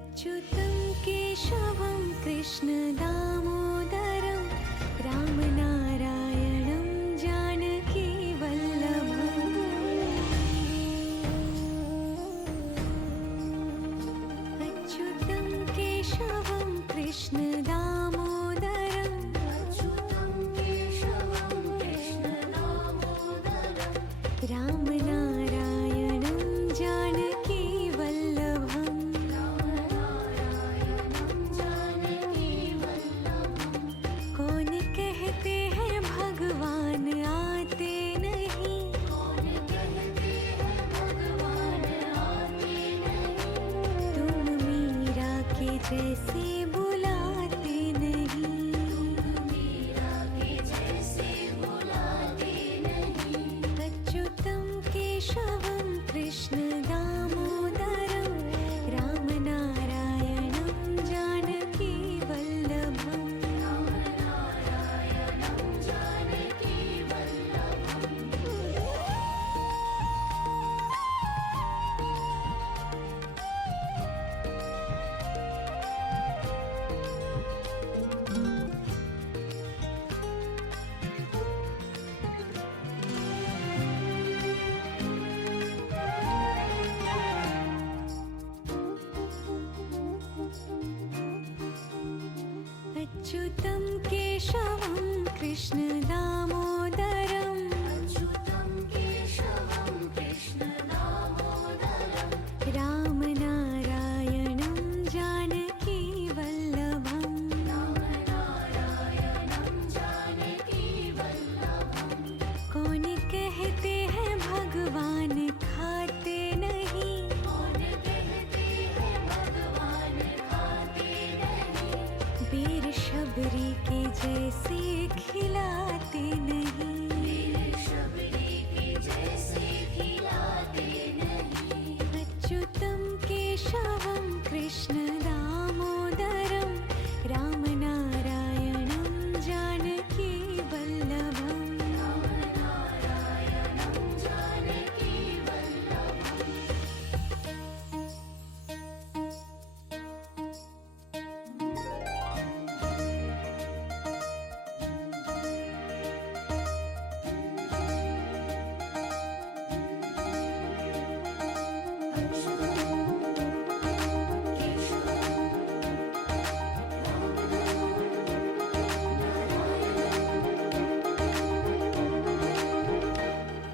अच्युतं केशवं कृष्णदामोदरं रामनारायणं जानकीवल्लभम्। अच्युतं केशवं कृष्णदामोदरं रामनारायणं जानकीवल्लभम्। कौन कहते हैं भगवान आते नहीं, तुम मीरा के जैसे बुलाते नहीं। अच्युतं केशवं कृष्णदामोदरं रामनारायणं जानकीवल्लभम्। अच्युतं केशवं कृष्णदामोदरं रामनारायणं जानकीवल्लभम्। कौन कहते हैं भगवान खाते नहीं, बेर शबरी के जैसे खिलाते नहीं। अच्युतं केशवं कृष्णदामोदरं रामनारायणं जानकीवल्लभम्।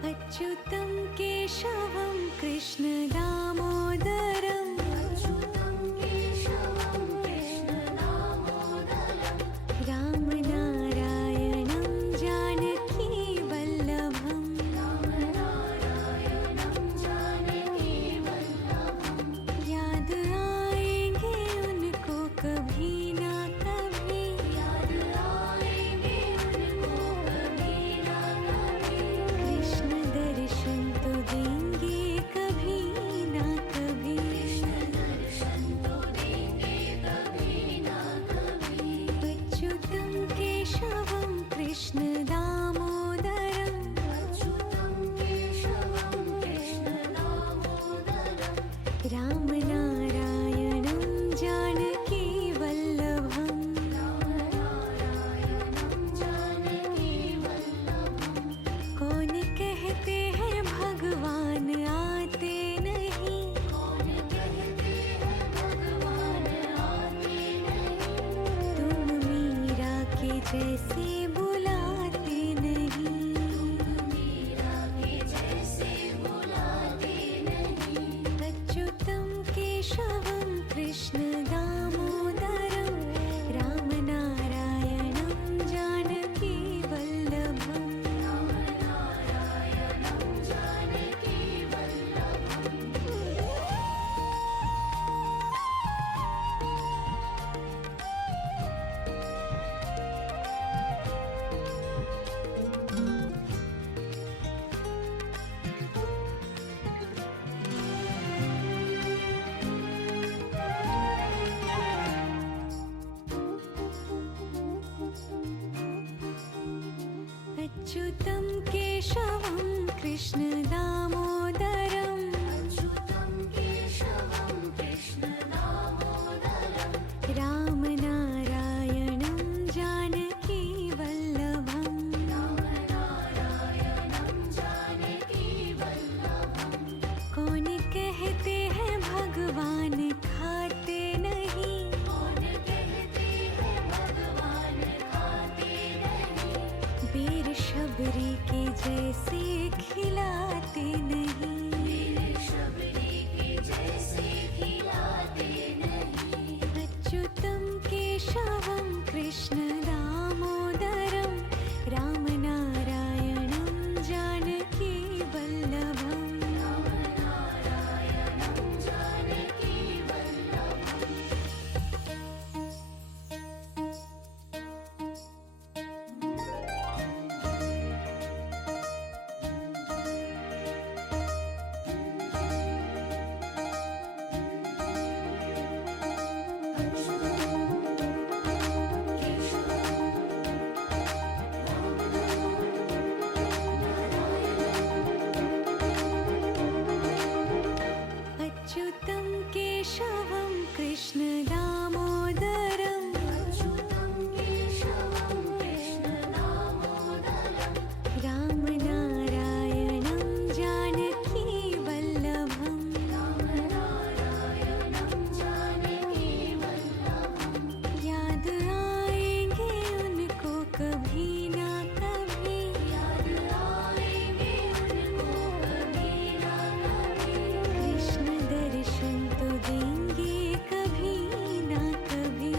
अच्युतं केशवं कृष्णदामोदरं रामनारायणं जानकीवल्लभम्। याद आएंगे उनको कभी ना कभी, कृष्ण दर्शन तो देंगे कभी ना कभी। अच्युतं केशवं कृष्णदामोदरं रामनारायणं जानकीवल्लभम्। कौन कहते हैं भगवान आते नहीं, तुम मीरा के जैसे बुलाते नहीं। अच्युतं केशवं कृष्णदामोदरं रामनारायणं जानकीवल्लभम्। अच्युतं केशवं कृष्णदामोदरं जैसे खिलाते नहीं, मेरे शबरी के जैसे खिलाते नहीं। अच्युतं केशवं कृष्ण दामोदरं रामनारायणं जानकी वल्लभम्। नारायणं जानकी वल्लभम्। अच्युतं केशवं कृष्ण दामोदरं अच्युतं केशवं कृष्ण दामोदरं रामनारायणं जानकी वल्लभम्। नारायणं जानकी वल्लभम्। याद आएंगे उनको कभी ना कभी, याद आएंगे उनको कभी ना कभी। कृष्ण दर्शन तो देंगे कभी ना कभी।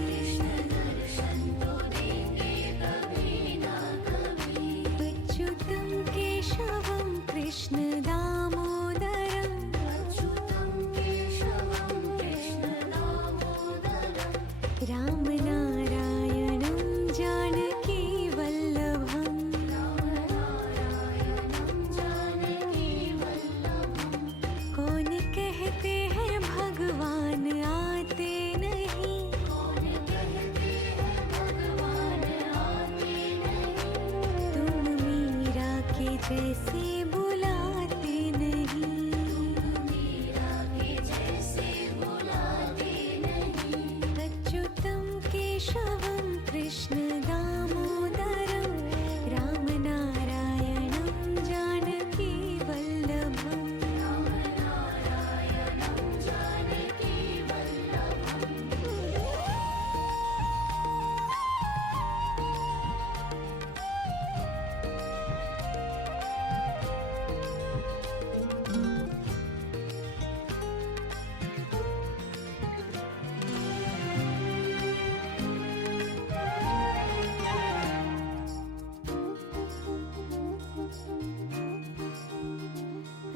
दर्शन तो देंगे कभी ना कभी। अच्युतं केशवं कृष्ण दामोदरं अच्युतं केशवं कृष्ण दामोदरं रामनारायणं जानकी वल्लभम्। नारायणं जानकी वल्लभम्। कौन कहते हैं भगवान आते नहीं, कौन कहते हैं भगवान आते नहीं। तुम मीरा के जैसे बुलाते नहीं, मीरा के जैसे बुलाते नहीं। अच्युतं केशवं कृष्ण दामोदरं रामनारायणं जानकी वल्लभम्। नारायणं जानकी वल्लभम्।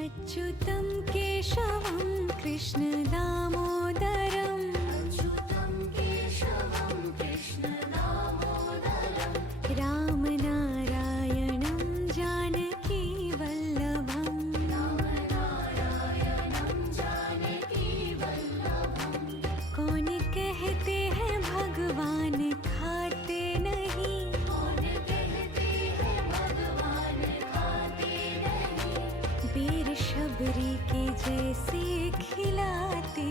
अच्युतं केशवं कृष्ण दामोदरं अच्युतं केशवं कृष्ण दामोदरं रामनारायणं जानकी वल्लभम्। नारायणं जानकी वल्लभम्। कौन कहते हैं भगवान खाते नहीं, कौन कहते हैं भगवान खाते नहीं। बेर शबरी के जैसे खिलाते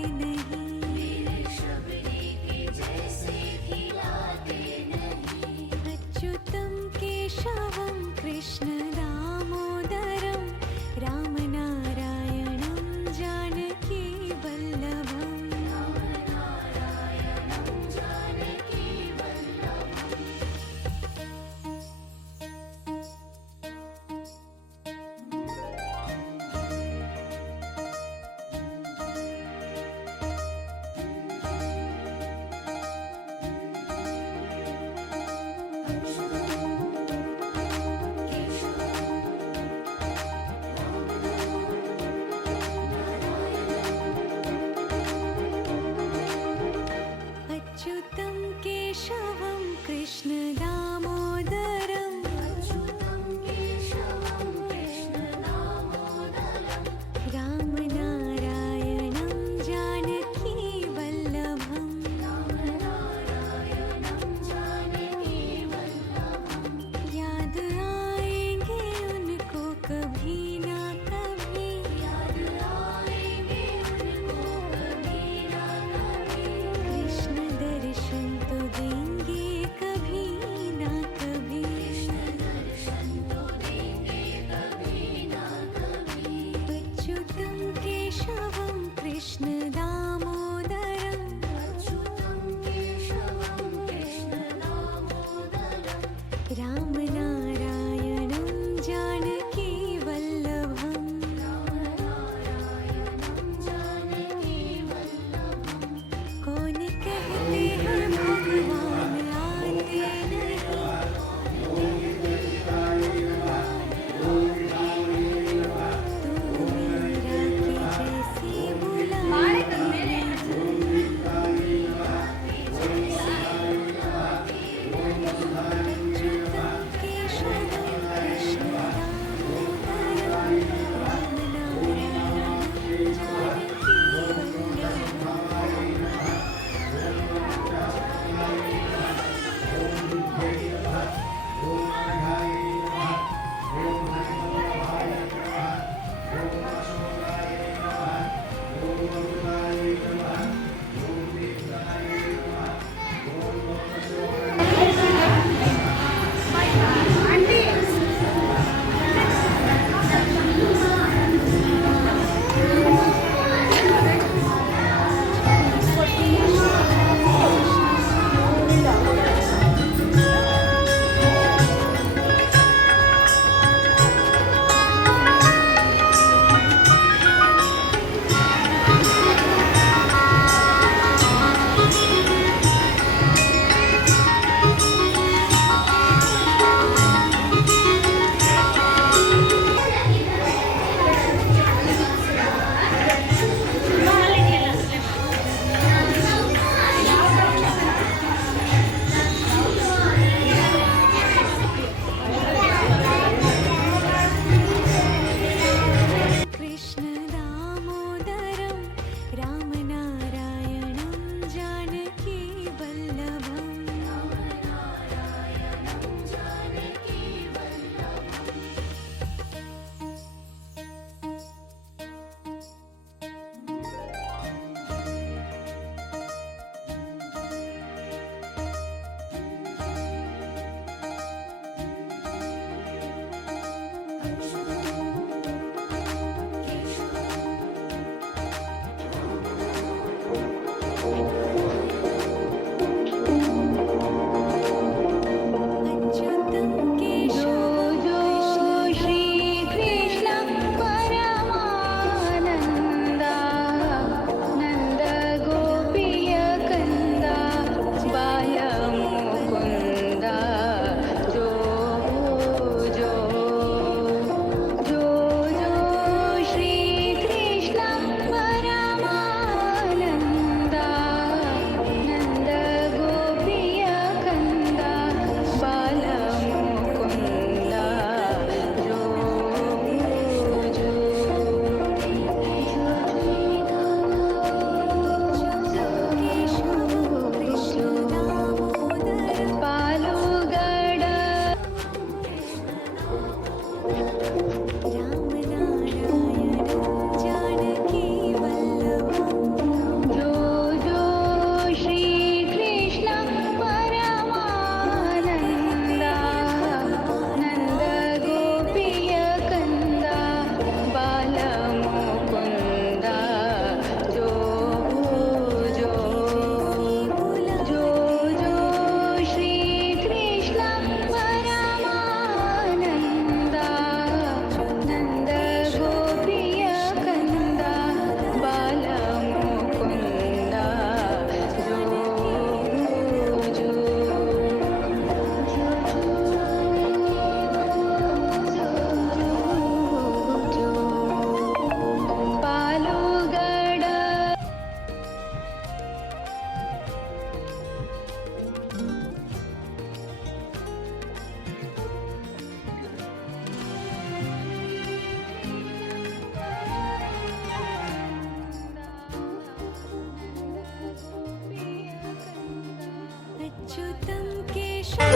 अच्युतं केशवं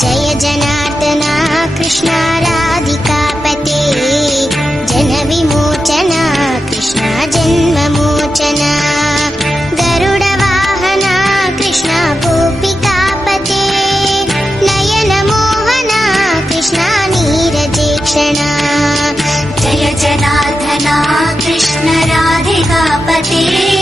जय जनार्दना कृष्णा राधिकापते जनविमोचना कृष्णा जन्ममोचना गरुडवाहना कृष्णा गोपिकापते नयनमोहना कृष्णा नीरजेक्षणा जय जनार्दना कृष्ण राधिकापते